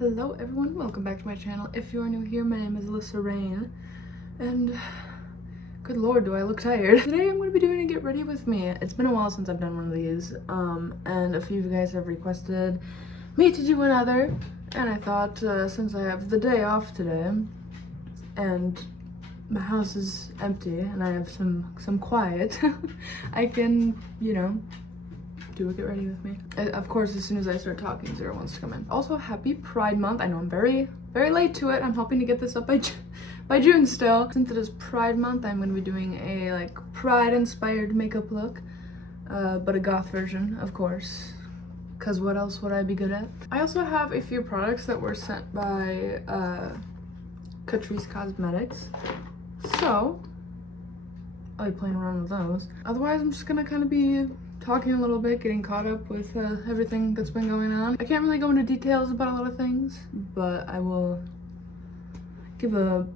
Hello everyone, welcome back to my channel. If you are new here, my name is Alyssa Rain, and good lord, do I look tired. Today I'm going to be doing a get ready with me. It's been a while since I've done one of these, and a few of you guys have requested me to do another, and I thought since I have the day off today, and my house is empty, and I have some quiet, I can, you know, do a get ready with me. Of course, as soon as I start talking, Zero wants to come in. Also, happy Pride Month. I know I'm very late to it. I'm hoping to get this up by June still. Since it is Pride Month, I'm going to be doing a like Pride-inspired makeup look, but a goth version, of course. Cause what else would I be good at? I also have a few products that were sent by Catrice Cosmetics, so I'll be playing around with those. Otherwise, I'm just gonna kind of be talking a little bit, getting caught up with everything that's been going on. I can't really go into details about a lot of things, but I will give a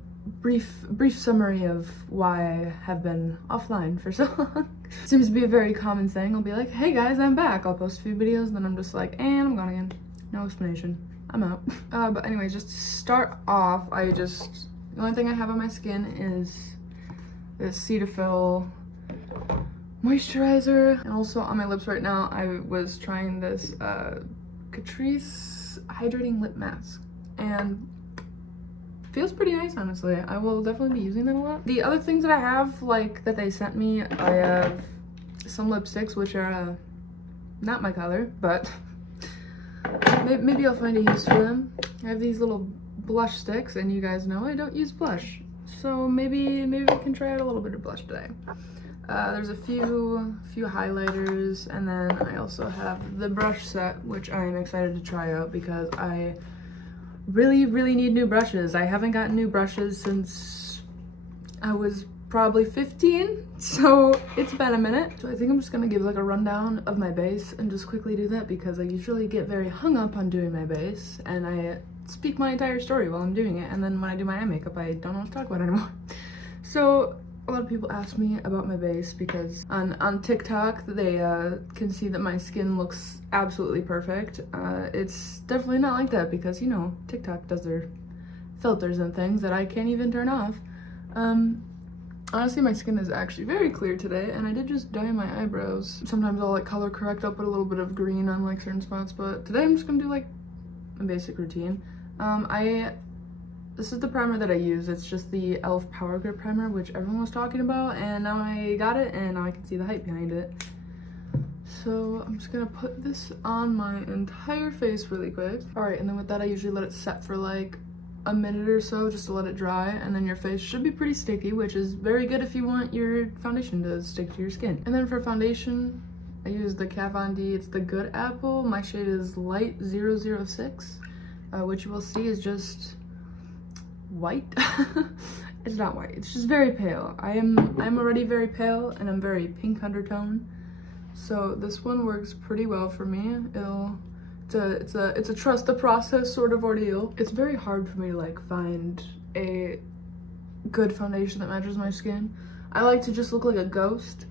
brief summary of why I have been offline for so long. Seems to be a very common thing. I'll be like, hey guys, I'm back. I'll post a few videos, and then I'm just like, and I'm gone again. No explanation. I'm out. But anyways, just to start off, the only thing I have on my skin is this Cetaphil moisturizer, and also on my lips right now I was trying this Catrice hydrating lip mask, and feels pretty nice, honestly. I will definitely be using that a lot. The other things that I have, like, that they sent me, I have some lipsticks which are not my color, but maybe I'll find a use for them. I have these little blush sticks, and you guys know I don't use blush, so maybe we can try out a little bit of blush today. There's a few highlighters, and then I also have the brush set, which I am excited to try out because I really need new brushes. I haven't gotten new brushes since I was probably 15, so it's been a minute. So I think I'm just gonna give like a rundown of my base and just quickly do that because I usually get very hung up on doing my base, and I speak my entire story while I'm doing it, and then when I do my eye makeup, I don't know what to talk about anymore. So a lot of people ask me about my base because on TikTok they can see that my skin looks absolutely perfect. It's definitely not like that because, you know, TikTok does their filters and things that I can't even turn off. Honestly, my skin is actually very clear today, and I did just dye my eyebrows. Sometimes I'll like color correct, I'll put a little bit of green on like certain spots, but today I'm just gonna do like a basic routine. This is the primer that I use. It's just the e.l.f. Power Grip Primer, which everyone was talking about, and now I got it, and now I can see the hype behind it. So I'm just gonna put this on my entire face really quick. Alright, and then with that I usually let it set for like a minute or so just to let it dry, and then your face should be pretty sticky, which is very good if you want your foundation to stick to your skin. And then for foundation, I use the Kat Von D. It's the Good Apple. My shade is Light 006, which you will see is just white. It's not white, it's just very pale. I'm already very pale, and I'm very pink undertone, so this one works pretty well for me. It's a trust the process sort of ordeal. It's very hard for me to like find a good foundation that matches my skin. I like to just look like a ghost.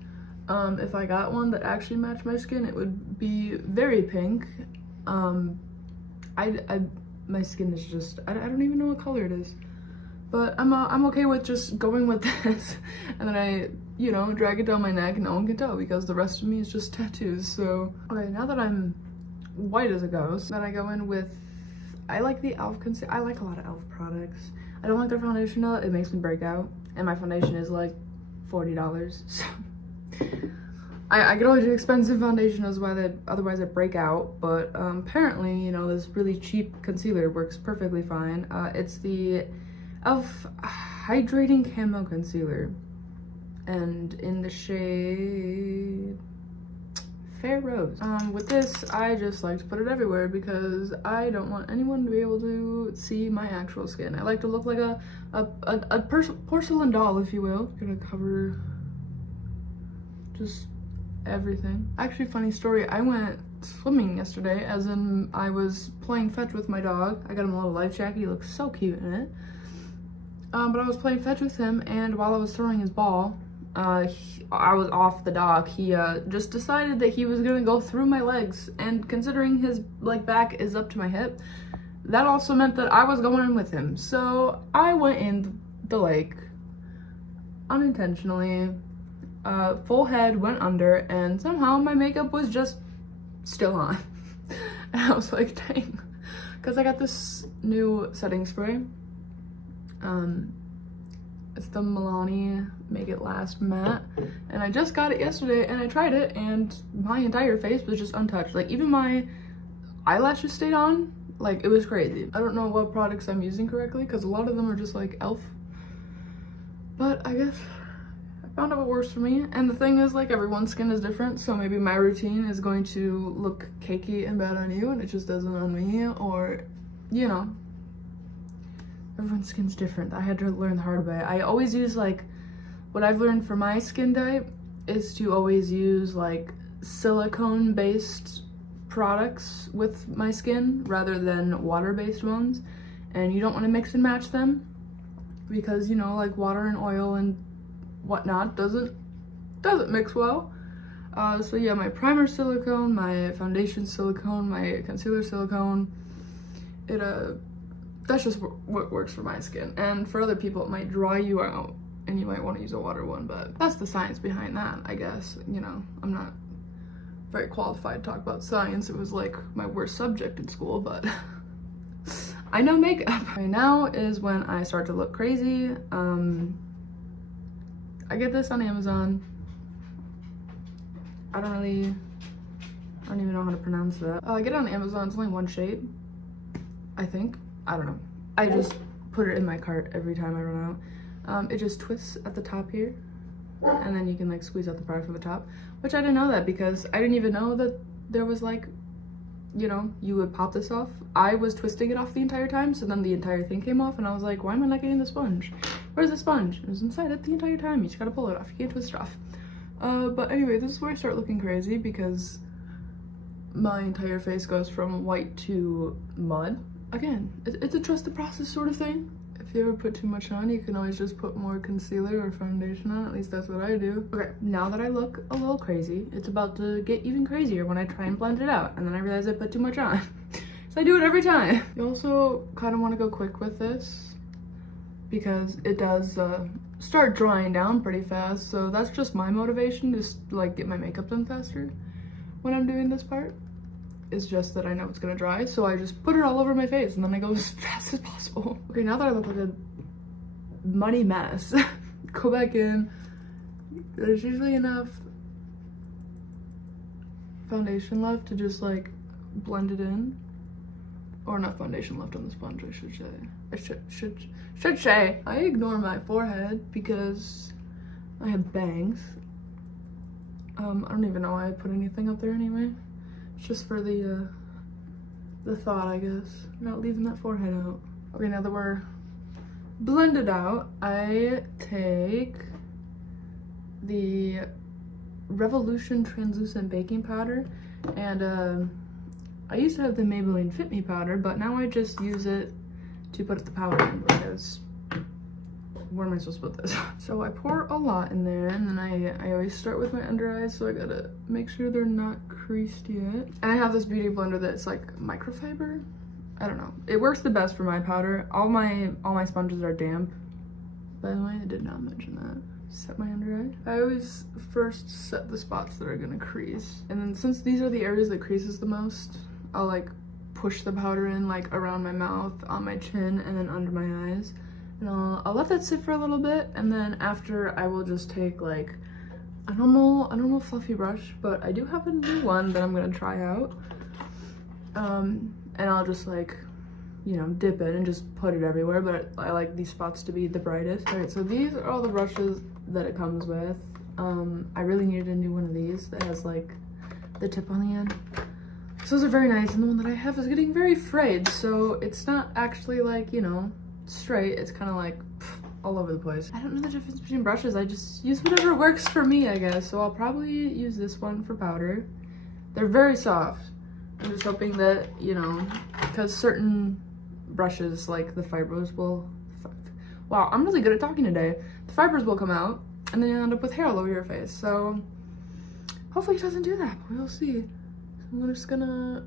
If I got one that actually matched my skin, it would be very pink. My skin is just, I don't even know what color it is. But I'm okay with just going with this, and then I, you know, drag it down my neck and no one can tell because the rest of me is just tattoos. So, okay, now that I'm white as a ghost, then I go in with, I like the e.l.f. concealer. I like a lot of e.l.f. products. I don't like their foundation though, it makes me break out, and my foundation is like $40, so I get always expensive foundation otherwise I break out, but apparently, you know, this really cheap concealer works perfectly fine. It's the e.l.f. Hydrating Camo Concealer, and in the shade Fair Rose. With this, I just like to put it everywhere because I don't want anyone to be able to see my actual skin. I like to look like a porcelain doll, if you will. Gonna cover just everything. Actually, funny story, I went swimming yesterday, as in I was playing fetch with my dog. I got him a little life jacket, he looks so cute in it. But I was playing fetch with him, and while I was throwing his ball, I was off the dock. He just decided that he was gonna go through my legs, and considering his like back is up to my hip, that also meant that I was going in with him. So I went in the lake unintentionally, full head went under, and somehow my makeup was just still on. And I was like, dang, because I got this new setting spray. It's the Milani Make It Last Matte, and I just got it yesterday, and I tried it, and my entire face was just untouched. Like, even my eyelashes stayed on. Like, it was crazy. I don't know what products I'm using correctly, because a lot of them are just like e.l.f. But I guess I found out what works for me. And the thing is, like, everyone's skin is different, so maybe my routine is going to look cakey and bad on you, and it just doesn't on me, or, you know. Everyone's skin's different. I had to learn the hard way. I always use, like, what I've learned for my skin type is to always use, like, silicone-based products with my skin rather than water-based ones. And you don't want to mix and match them because, you know, like, water and oil and whatnot doesn't mix well. So yeah, my primer silicone, my foundation silicone, my concealer silicone, that's just what works for my skin. And for other people, it might dry you out and you might want to use a water one, but that's the science behind that, I guess. You know, I'm not very qualified to talk about science. It was like my worst subject in school, but I know makeup. Okay, now is when I start to look crazy. I get this on Amazon. I don't even know how to pronounce that. I get it on Amazon. It's only one shade, I think. I don't know. I just put it in my cart every time I run out. It just twists at the top here, and then you can like squeeze out the product from the top, which I didn't know that because I didn't even know that there was like, you know, you would pop this off. I was twisting it off the entire time, so then the entire thing came off, and I was like, why am I not getting the sponge? Where's the sponge? It was inside it the entire time. You just gotta pull it off. You can't twist it off. But anyway, this is where I start looking crazy because my entire face goes from white to mud. Again, it's a trust the process sort of thing. If you ever put too much on, you can always just put more concealer or foundation on. At least that's what I do. Okay, now that I look a little crazy, it's about to get even crazier when I try and blend it out. And then I realize I put too much on. So I do it every time. You also kind of want to go quick with this because it does start drying down pretty fast. So that's just my motivation, just like get my makeup done faster when I'm doing this part. Is just that I know it's gonna dry, so I just put it all over my face and then I go as fast as possible. Okay, now that I look like a muddy mess, go back in. There's usually enough foundation left to just like blend it in, or enough foundation left on the sponge, I should say. Should say. I ignore my forehead because I have bangs. I don't even know why I put anything up there anyway. Just for the thought, I guess. Not leaving that forehead out. Okay, now that we're blended out, I take the Revolution Translucent Baking Powder, and I used to have the Maybelline Fit Me powder, but now I just use it to put the powder in because where am I supposed to put this? So I pour a lot in there, and then I always start with my under eyes, so I gotta make sure they're not creased yet. And I have this beauty blender that's like microfiber. I don't know. It works the best for my powder. All my sponges are damp. By the way, I did not mention that. Set my under eye. I always first set the spots that are gonna crease. And then since these are the areas that creases the most, I'll like push the powder in like around my mouth, on my chin, and then under my eyes. And I'll let that sit for a little bit, and then after I will just take like a normal fluffy brush, but I do have a new one that I'm gonna try out. And I'll just like, you know, dip it and just put it everywhere, but I like these spots to be the brightest. Alright, so these are all the brushes that it comes with. I really needed a new one of these that has like the tip on the end. So those are very nice, and the one that I have is getting very frayed, so it's not actually like, you know, straight. It's kind of like all over the place. I don't know the difference between brushes. I just use whatever works for me, I guess. So I'll probably use this one for powder. They're very soft. I'm just hoping that, you know, because certain brushes like the fibers will, wow, I'm really good at talking today. The fibers will come out and then you'll end up with hair all over your face. So hopefully it doesn't do that, but we'll see. I'm just gonna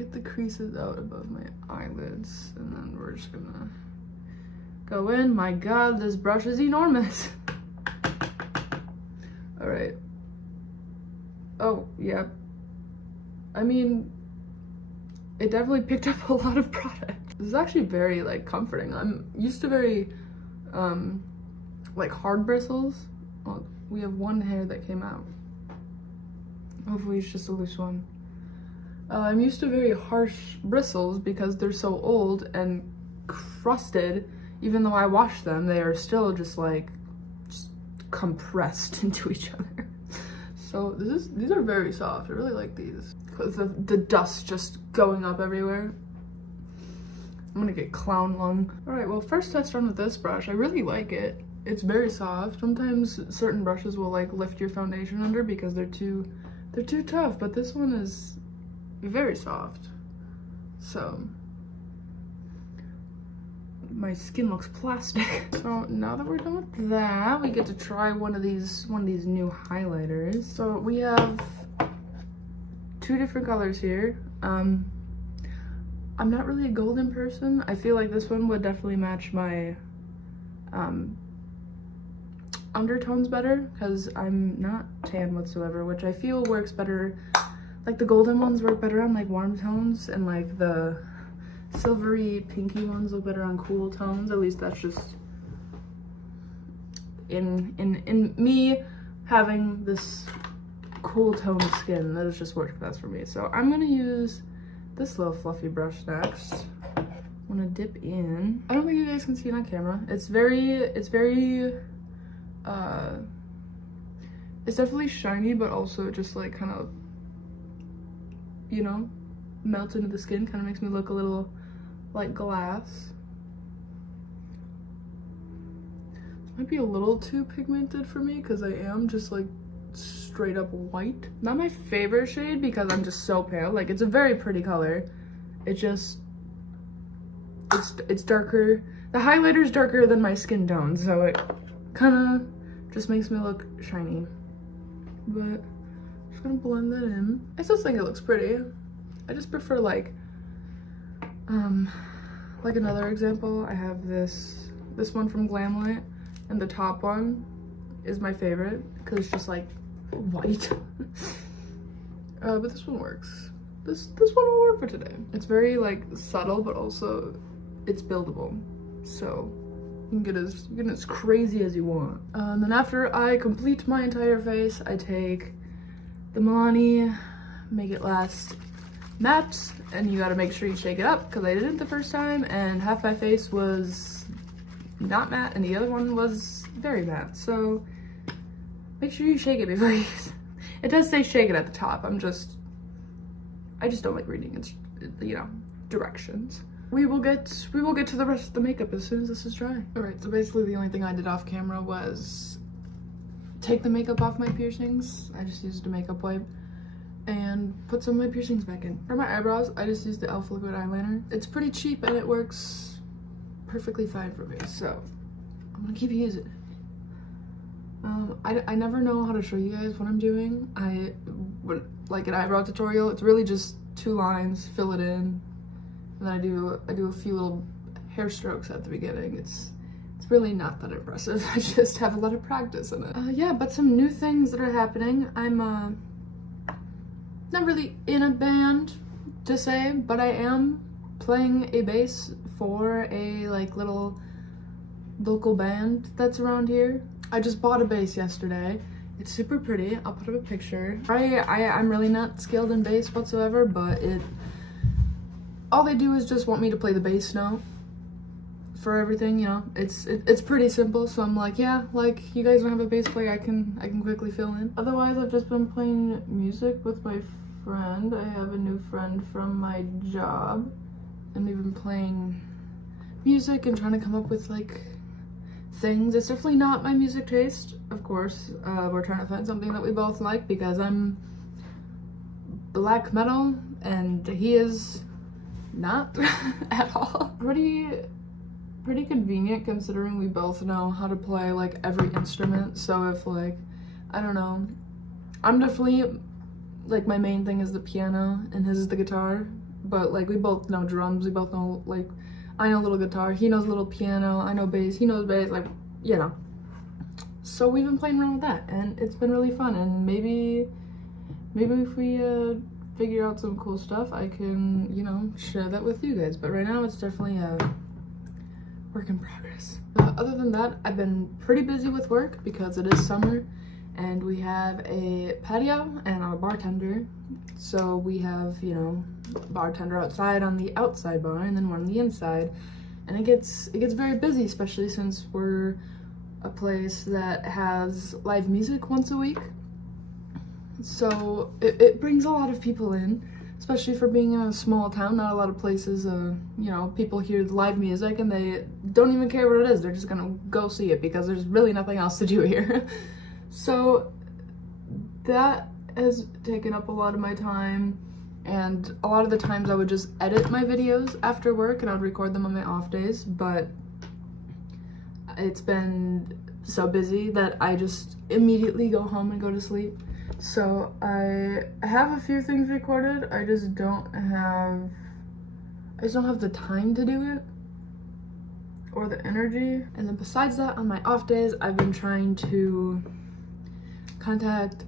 get the creases out above my eyelids, and then we're just gonna go in. My god, this brush is enormous. All right. Oh, yeah. I mean, it definitely picked up a lot of product. This is actually very, like, comforting. I'm used to very, like, hard bristles. Well, we have one hair that came out. Hopefully it's just a loose one. I'm used to very harsh bristles because they're so old and crusted. Even though I wash them, they are still just, like, just compressed into each other. So these are very soft. I really like these because the dust just going up everywhere. I'm gonna get clown lung. All right, well, first test run with this brush. I really like it. It's very soft. Sometimes certain brushes will like lift your foundation under because they're too tough, but this one is very soft. So my skin looks plastic. So now that we're done with that, we get to try one of these new highlighters. So we have 2 different colors here. I'm not really a golden person. I feel like this one would definitely match my undertones better because I'm not tan whatsoever, which I feel works better. Like the golden ones work better on like warm tones, and like the silvery pinky ones look better on cool tones. At least that's just in me having this cool toned skin. That has just worked best for me. So I'm gonna use this little fluffy brush next. I'm gonna dip in. I don't think you guys can see it on camera. It's definitely shiny, but also just like kind of, you know, melts into the skin. Kind of makes me look a little like glass. This might be a little too pigmented for me because I am just like straight up white. Not my favorite shade because I'm just so pale. Like, it's a very pretty color. It just, it's darker. The highlighter's darker than my skin tone, so it kind of just makes me look shiny. But I'm just gonna blend that in. I still think it looks pretty. I just prefer like another example. I have this one from Glamlit, and the top one is my favorite because it's just like white. But this one works. This one will work for today. It's very like subtle, but also it's buildable, so you can get as crazy as you want. And then after I complete my entire face, I take the Milani Make It Last matte, and you gotta make sure you shake it up because I did it the first time and half my face was not matte and the other one was very matte. So make sure you shake it before you use it. It does say shake it at the top. I just don't like reading its, you know, directions. We will get to the rest of the makeup as soon as this is dry. All right, so basically the only thing I did off camera was take the makeup off my piercings. I just used a makeup wipe and put some of my piercings back in. For my eyebrows, I just used the e.l.f. liquid eyeliner. It's pretty cheap and it works perfectly fine for me, so I'm gonna keep using it. I never know how to show you guys what I'm doing. Like an eyebrow tutorial, it's really just 2 lines, fill it in, and then I do a few little hair strokes at the beginning. It's really not that impressive. I just have a lot of practice in it. Yeah, but some new things that are happening. I'm not really in a band to say, but I am playing a bass for a like little local band that's around here. I just bought a bass yesterday. It's super pretty. I'll put up a picture. I'm really not skilled in bass whatsoever, but all they do is just want me to play the bass note for everything, you know. It's pretty simple, so I'm like, yeah, like, you guys don't have a bass player, I can quickly fill in. Otherwise, I've just been playing music with my friend. I have a new friend from my job, and we've been playing music and trying to come up with like things. It's definitely not my music taste, of course. We're trying to find something that we both like because I'm black metal and he is not at all. Pretty convenient considering we both know how to play like every instrument. So if like, I don't know, I'm definitely like, my main thing is the piano and his is the guitar, but like we both know drums, we both know, like, I know a little guitar, he knows a little piano, I know bass, he knows bass, like, you know. So we've been playing around with that, and it's been really fun, and maybe if we figure out some cool stuff, I can, you know, share that with you guys. But right now it's definitely a work in progress. Other than that, I've been pretty busy with work because it is summer and we have a patio and a bartender. So we have, you know, bartender outside on the outside bar and then one on the inside. And it gets very busy, especially since we're a place that has live music once a week. So it brings a lot of people in, especially for being in a small town. Not a lot of places, you know, people hear live music and they don't even care what it is. They're just gonna go see it because there's really nothing else to do here. So that has taken up a lot of my time, and a lot of the times I would just edit my videos after work and I would record them on my off days, but it's been so busy that I just immediately go home and go to sleep. So I have a few things recorded, I just don't have the time to do it or the energy. And then besides that, on my off days, I've been trying to contact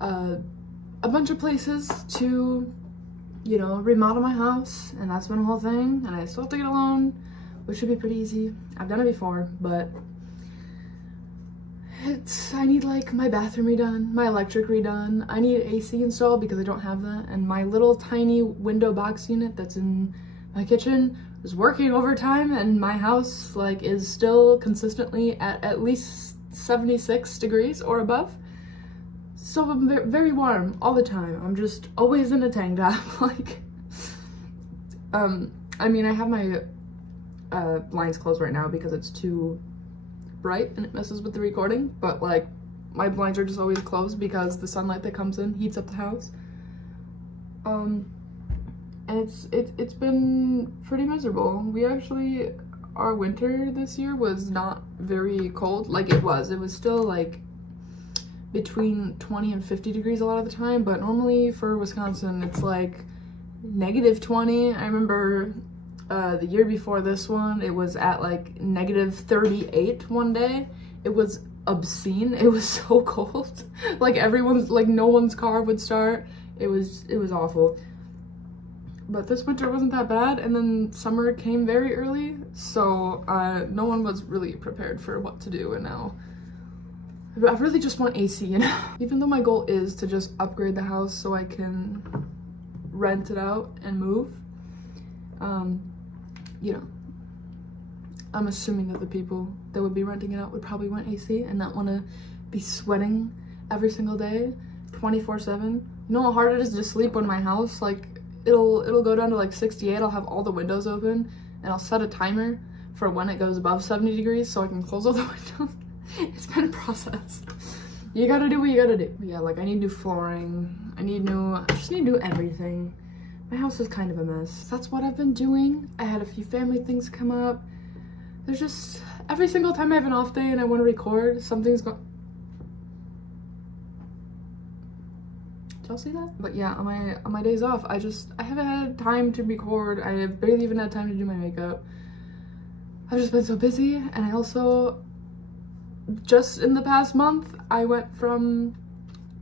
a bunch of places to, you know, remodel my house, and that's been a whole thing, and I still have to get a loan, which should be pretty easy. I've done it before, but I need like my bathroom redone, my electric redone, I need AC installed because I don't have that, and my little tiny window box unit that's in my kitchen is working overtime, and my house like is still consistently at least 76 degrees or above. So I'm very warm all the time. I'm just always in a tank top. Like, I mean, I have my blinds closed right now because it's too bright and it messes with the recording, but like my blinds are just always closed because the sunlight that comes in heats up the house. And it's been pretty miserable. We actually, our winter this year was not very cold. Like it was still like between 20 and 50 degrees a lot of the time, but normally for Wisconsin it's like -20. I remember the year before this one, it was at like -38 one day. It was obscene. It was so cold. Like no one's car would start. It was awful. But this winter wasn't that bad, and then summer came very early, so no one was really prepared for what to do, and now I really just want AC, you know? Even though my goal is to just upgrade the house so I can rent it out and move, you know, I'm assuming that the people that would be renting it out would probably want AC and not want to be sweating every single day, 24/7. You know how hard it is to sleep when my house, like, it'll go down to like 68, I'll have all the windows open, and I'll set a timer for when it goes above 70 degrees so I can close all the windows. It's been a process. You gotta do what you gotta do. Yeah, like I need new flooring, I just need new everything. My house is kind of a mess. That's what I've been doing. I had a few family things come up. There's just, every single time I have an off day and I want to record, something's going. Did y'all see that? But yeah, on my days off, I haven't had time to record. I have barely even had time to do my makeup. I've just been so busy, and I also, just in the past month, I went from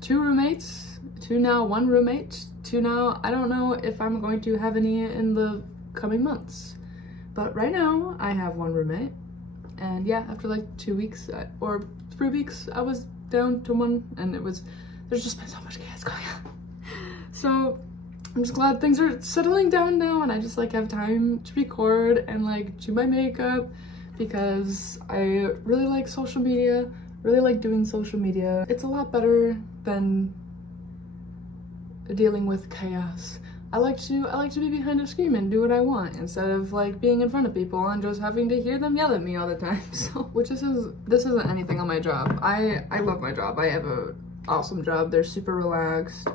2 roommates to now 1 roommate to now I don't know if I'm going to have any in the coming months. But right now I have 1 roommate, and yeah, after like 2 weeks or 3 weeks I was down to 1, and there's just been so much chaos going on. So I'm just glad things are settling down now, and I just like have time to record and like do my makeup, because I really like social media, really like doing social media. It's a lot better than dealing with chaos. I like to be behind a screen and do what I want, instead of like being in front of people and just having to hear them yell at me all the time. So, this isn't anything on my job. I love my job. I have a awesome job. They're super relaxed,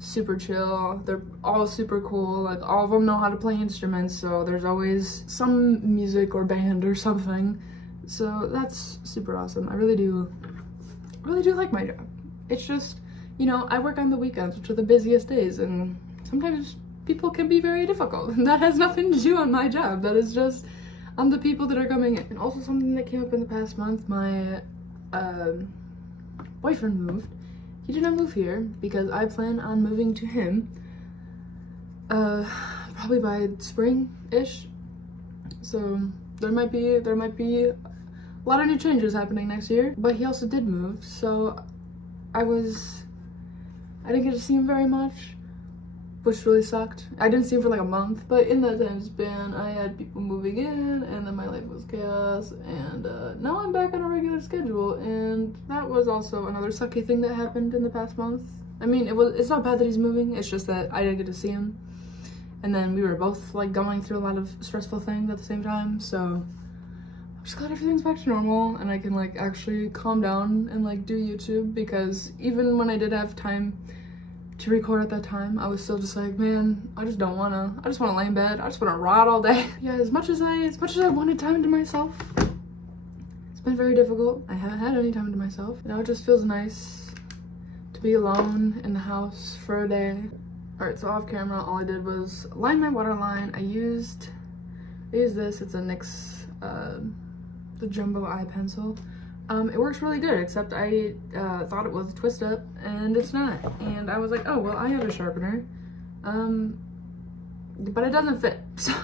super chill. They're all super cool. Like all of them know how to play instruments, so there's always some music or band or something. So that's super awesome. I really do like my job. It's just, you know, I work on the weekends, which are the busiest days, and sometimes people can be very difficult. That has nothing to do on my job. That is just on the people that are coming in. And also something that came up in the past month, my boyfriend moved. He did not move here because I plan on moving to him probably by spring-ish. So there might be a lot of new changes happening next year. But he also did move, so I didn't get to see him very much, which really sucked. I didn't see him for like a month, but in that time span, I had people moving in, and then my life was chaos, and now I'm back on a regular schedule, and that was also another sucky thing that happened in the past month. I mean, it's not bad that he's moving, it's just that I didn't get to see him, and then we were both like going through a lot of stressful things at the same time, so I'm just glad everything's back to normal, and I can like actually calm down and like do YouTube, because even when I did have time to record at that time, I was still just like, man, I just wanna lay in bed, I just wanna rot all day. Yeah, as much as I wanted time to myself, it's been very difficult. I haven't had any time to myself. Now it just feels nice to be alone in the house for a day. All right, so off camera, all I did was line my water line. I used this, it's a NYX, the jumbo eye pencil. It works really good, except I thought it was a twist up, and it's not. And I was like, oh, well, I have a sharpener, but it doesn't fit. So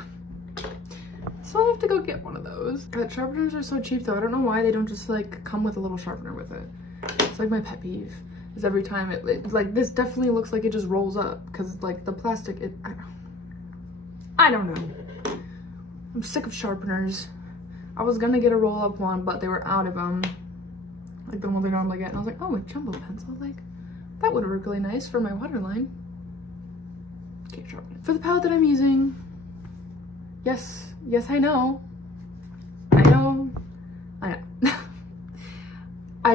I have to go get one of those. God, sharpeners are so cheap though. I don't know why they don't just like come with a little sharpener with it. It's like my pet peeve, is every time it like, this definitely looks like it just rolls up, because like the plastic, I don't know. I'm sick of sharpeners. I was gonna get a roll-up one, but they were out of them, like the ones I normally get, and I was like, oh, a jumbo pencil, like, that would work really nice for my waterline. Can't sharpen it. For the palette that I'm using, yes, I know. I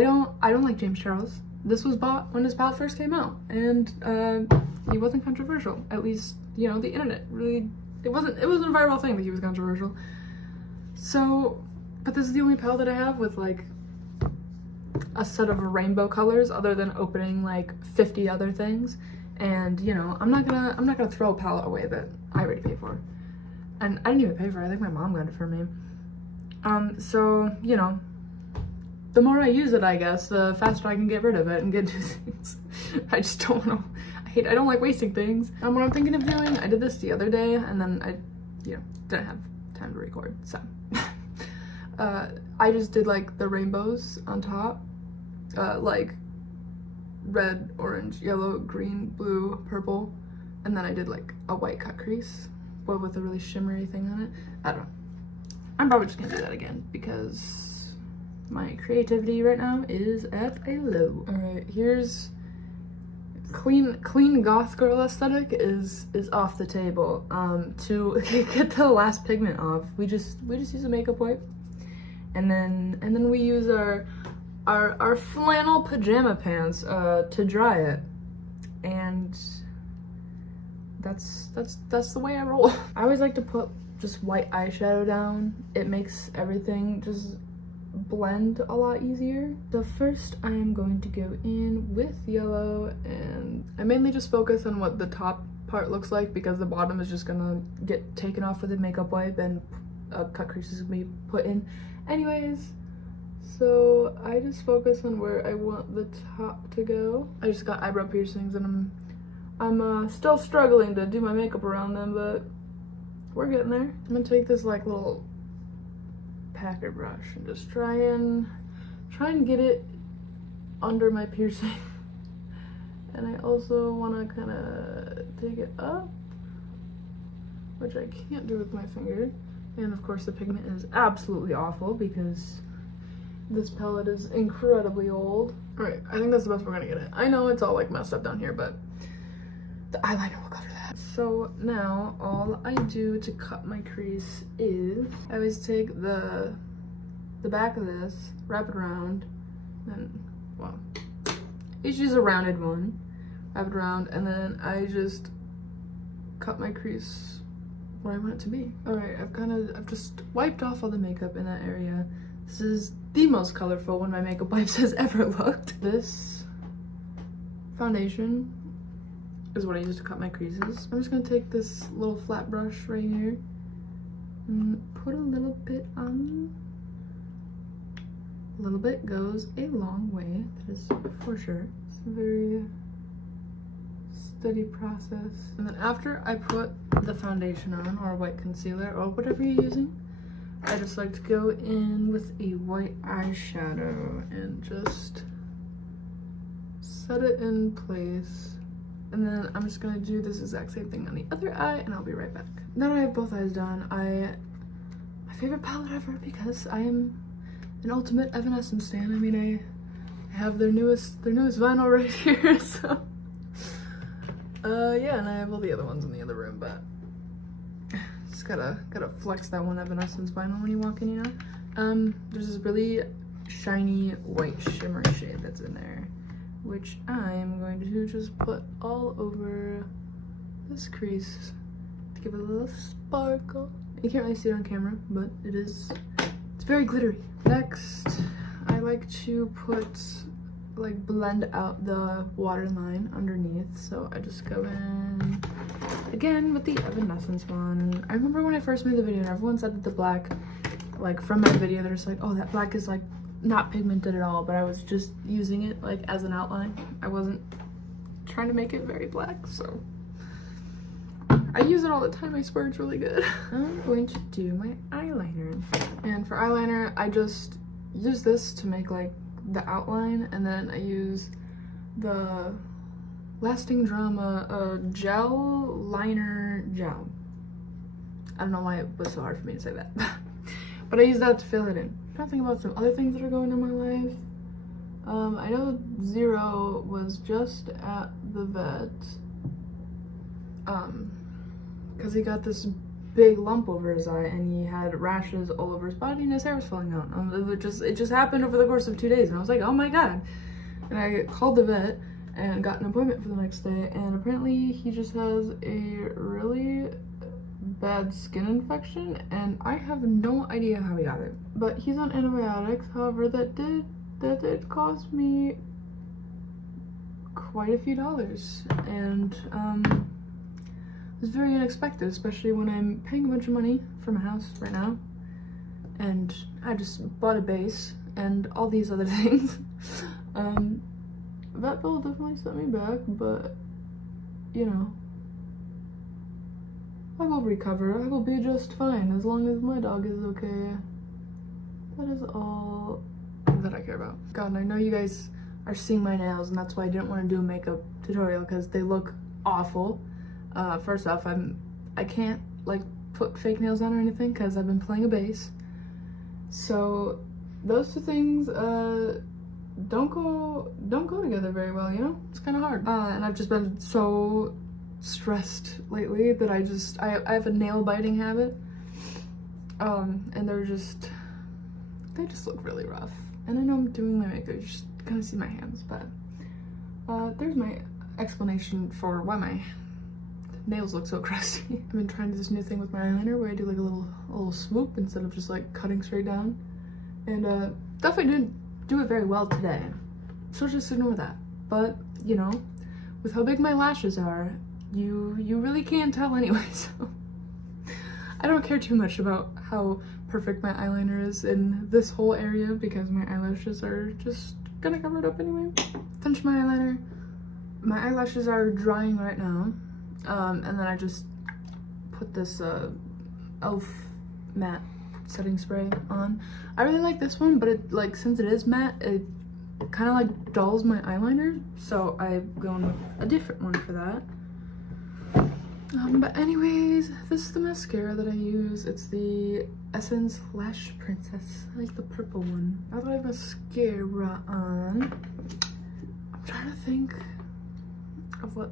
don't like James Charles. This was bought when his palette first came out, and he wasn't controversial. At least, you know, the internet really, it wasn't a viral thing that he was controversial. So, but this is the only palette that I have with like a set of rainbow colors, other than opening like 50 other things. And you know, I'm not gonna throw a palette away that I already paid for. And I didn't even pay for it, I think my mom got it for me. So, you know, the more I use it, I guess, the faster I can get rid of it and get new things. I just don't know. I don't like wasting things. And what I'm thinking of doing, I did this the other day, and then I, you know, didn't have time to record, so. I just did like the rainbows on top, like red, orange, yellow, green, blue, purple, and then I did like a white cut crease, but with a really shimmery thing on it. I don't know. I'm probably just gonna do that again because my creativity right now is at a low. All right, here's clean goth girl aesthetic is off the table. To get the last pigment off, we just use a makeup wipe, and then we use our flannel pajama pants to dry it, and that's the way I roll. I always like to put just white eyeshadow down. It makes everything just blend a lot easier. So first I am going to go in with yellow, and I mainly just focus on what the top part looks like, because the bottom is just gonna get taken off with a makeup wipe and cut creases will be put in anyways. So I just focus on where I want the top to go. I just got eyebrow piercings, and I'm still struggling to do my makeup around them, but we're getting there. I'm gonna take this like little packer brush and just try and get it under my piercing. And I also want to kind of take it up, which I can't do with my finger. And of course the pigment is absolutely awful because this palette is incredibly old. All right, I think that's the best we're gonna get it. I know it's all like messed up down here, but the eyeliner will cover that. So now all I do to cut my crease is I always take the back of this, wrap it around, and well, each use a rounded one, wrap it around, and then I just cut my crease where I want it to be. All right, I've just wiped off all the makeup in that area. This is the most colorful one my makeup wipes has ever looked. This foundation is what I use to cut my creases. I'm just gonna take this little flat brush right here and put a little bit on. A little bit goes a long way, that is for sure. It's a very steady process. And then after I put the foundation on, or white concealer, or whatever you're using, I just like to go in with a white eyeshadow and just set it in place. And then I'm just gonna do this exact same thing on the other eye, and I'll be right back. Now that I have both eyes done, my favorite palette ever, because I am an ultimate Evanescence stan. I mean, I have their newest vinyl right here, so yeah, and I have all the other ones in the other room, but just gotta flex that one Evanescence vinyl when you walk in, you know. There's this really shiny white shimmery shade that's in there, which I'm going to just put all over this crease to give it a little sparkle. You can't really see it on camera, but it's very glittery. Next, I like to blend out the waterline underneath, so I just go in again with the Evanescence one. I remember when I first made the video and everyone said that the black, like from my video, they're just like, oh, that black is like not pigmented at all, but I was just using it like as an outline. I wasn't trying to make it very black, so I use it all the time. I swear it's really good. I'm going to do my eyeliner, and for eyeliner I just use this to make like the outline, and then I use the Lasting Drama gel liner gel. I don't know why it was so hard for me to say that, but I use that to fill it in. I'm trying to think about some other things that are going on in my life. I know Zero was just at the vet because he got this big lump over his eye, and he had rashes all over his body, and his hair was falling out. It just happened over the course of 2 days, and I was like, oh my god. And I called the vet and got an appointment for the next day, and apparently he just has a really bad skin infection, and I have no idea how he got it. But he's on antibiotics. However, that did cost me quite a few dollars, and it was very unexpected, especially when I'm paying a bunch of money for my house right now, and I just bought a base and all these other things. Vet bill definitely set me back, but you know, I will recover. I will be just fine as long as my dog is okay. That is all that I care about. God, and I know you guys are seeing my nails, and that's why I didn't want to do a makeup tutorial, because they look awful. First off, I can't like put fake nails on or anything because I've been playing a bass. So those two things don't go together very well, you know? It's kind of hard. And I've just been so stressed lately that I have a nail biting habit. And they just look really rough. And I know I'm doing my makeup, you just kind of see my hands, but there's my explanation for why my nails look so crusty. I've been trying this new thing with my eyeliner where I do like a little swoop instead of just like cutting straight down, and definitely didn't do it very well today, so just ignore that. But you know, with how big my lashes are, you really can't tell anyway, so I don't care too much about how perfect my eyeliner is in this whole area, because my eyelashes are just gonna cover it up anyway. Finished my eyeliner. My eyelashes are drying right now. And then I just put this e.l.f. matte setting spray on. I really like this one, but it, like, since it is matte, it kind of like dulls my eyeliner, so I'm going with a different one for that. But anyways, this is the mascara that I use. It's the Essence Lash Princess. I like the purple one. Now that I have mascara on, I'm trying to think of what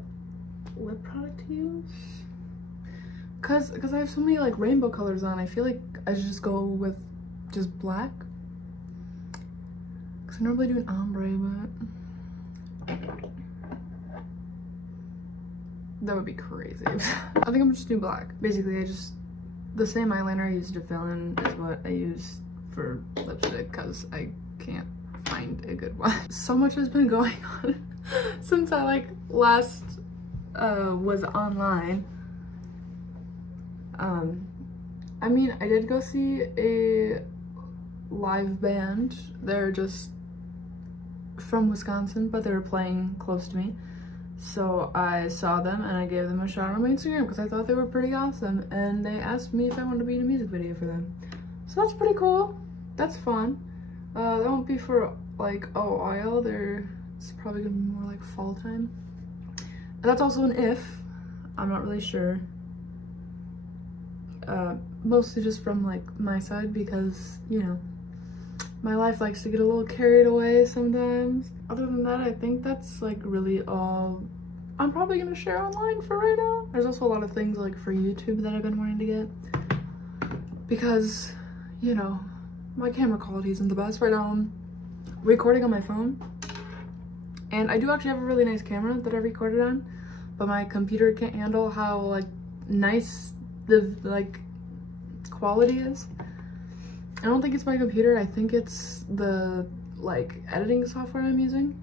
lip product to use, because I have so many like rainbow colors on. I feel like I should just go with just black, because I normally do an ombre, but that would be crazy. I think I'm gonna just do black. Basically, the same eyeliner I used to fill in is what I use for lipstick, because I can't find a good one. So much has been going on since I like last was online. I mean, I did go see a live band. They're just from Wisconsin, but they were playing close to me. So I saw them and I gave them a shout on my Instagram because I thought they were pretty awesome. And they asked me if I wanted to be in a music video for them. So that's pretty cool. That's fun. That won't be for like a while. It's probably gonna be more like fall time. And that's also an if. I'm not really sure. Mostly just from like my side because, you know, my life likes to get a little carried away sometimes. Other than that, I think that's like really all I'm probably gonna share online for right now. There's also a lot of things like for YouTube that I've been wanting to get because, you know, my camera quality isn't the best right now. I'm recording on my phone, and I do actually have a really nice camera that I recorded on, but my computer can't handle how like nice the like quality is. I don't think it's my computer, I think it's the like editing software I'm using.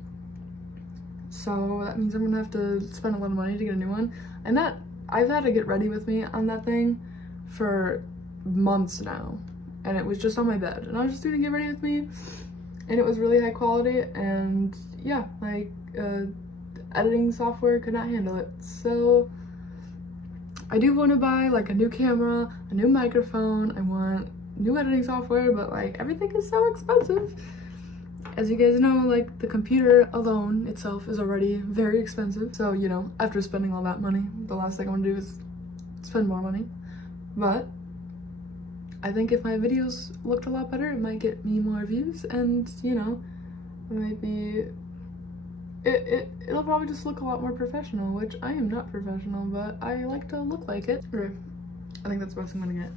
So that means I'm gonna have to spend a lot of money to get a new one. And that I've had to get ready with me on that thing for months now. And it was just on my bed. And I was just doing Get Ready With Me. And it was really high quality, and yeah, like editing software could not handle it. So I do want to buy like a new camera, a new microphone, I want new editing software, but like everything is so expensive. As you guys know, like the computer alone itself is already very expensive. So, you know, after spending all that money, the last thing I want to do is spend more money. But I think if my videos looked a lot better, it might get me more views, and you know, it might be it'll probably just look a lot more professional, which I am not professional, but I like to look like it. I think that's the best I'm gonna get.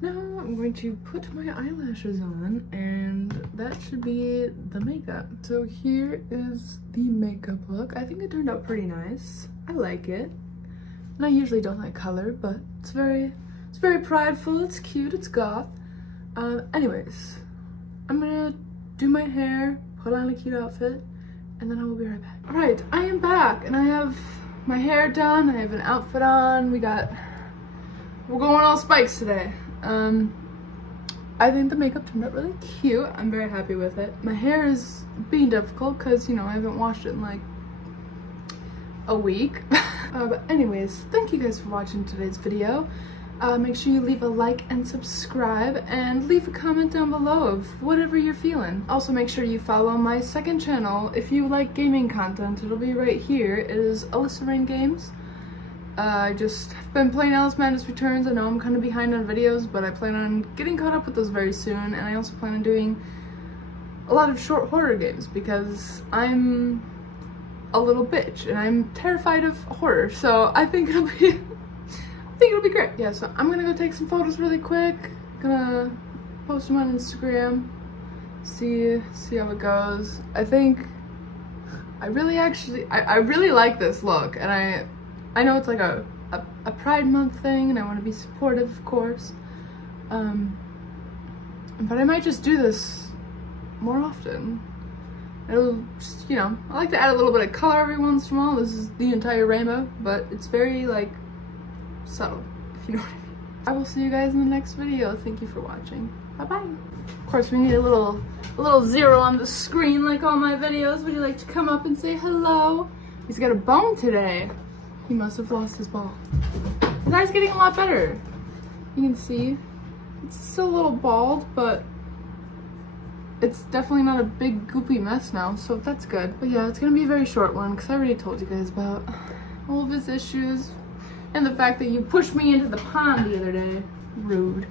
Now I'm going to put my eyelashes on, and that should be the makeup. So here is the makeup look. I think it turned out pretty nice. I like it. And I usually don't like color, but it's very prideful, it's cute, it's goth. Anyways, I'm gonna do my hair, put on a cute outfit, and then I will be right back. Alright, I am back, and I have my hair done, I have an outfit on, we're going all spikes today. I think the makeup turned out really cute. I'm very happy with it. My hair is being difficult because, you know, I haven't washed it in like a week. But anyways, thank you guys for watching today's video. Make sure you leave a like and subscribe, and leave a comment down below of whatever you're feeling. Also, make sure you follow my second channel if you like gaming content. It'll be right here. It is Alyssa Rain Games. I just been playing Alice Madness Returns. I know I'm kind of behind on videos, but I plan on getting caught up with those very soon. And I also plan on doing a lot of short horror games because I'm a little bitch and I'm terrified of horror. So I think it'll be great. Yeah, so I'm gonna go take some photos really quick. Gonna post them on Instagram. See how it goes. I think I really like this look, and I know it's like a Pride Month thing, and I want to be supportive, of course. But I might just do this more often. It'll just, you know, I like to add a little bit of color every once in a while. This is the entire rainbow, but it's very like subtle, if you know what I mean. I will see you guys in the next video. Thank you for watching. Bye bye. Of course, we need a little 0 on the screen like all my videos. Would you like to come up and say hello? He's got a bone today. He must have lost his ball. His eye's getting a lot better. You can see it's still a little bald, but it's definitely not a big goopy mess now, so that's good. But yeah, it's gonna be a very short one because I already told you guys about all of his issues and the fact that you pushed me into the pond the other day. Rude.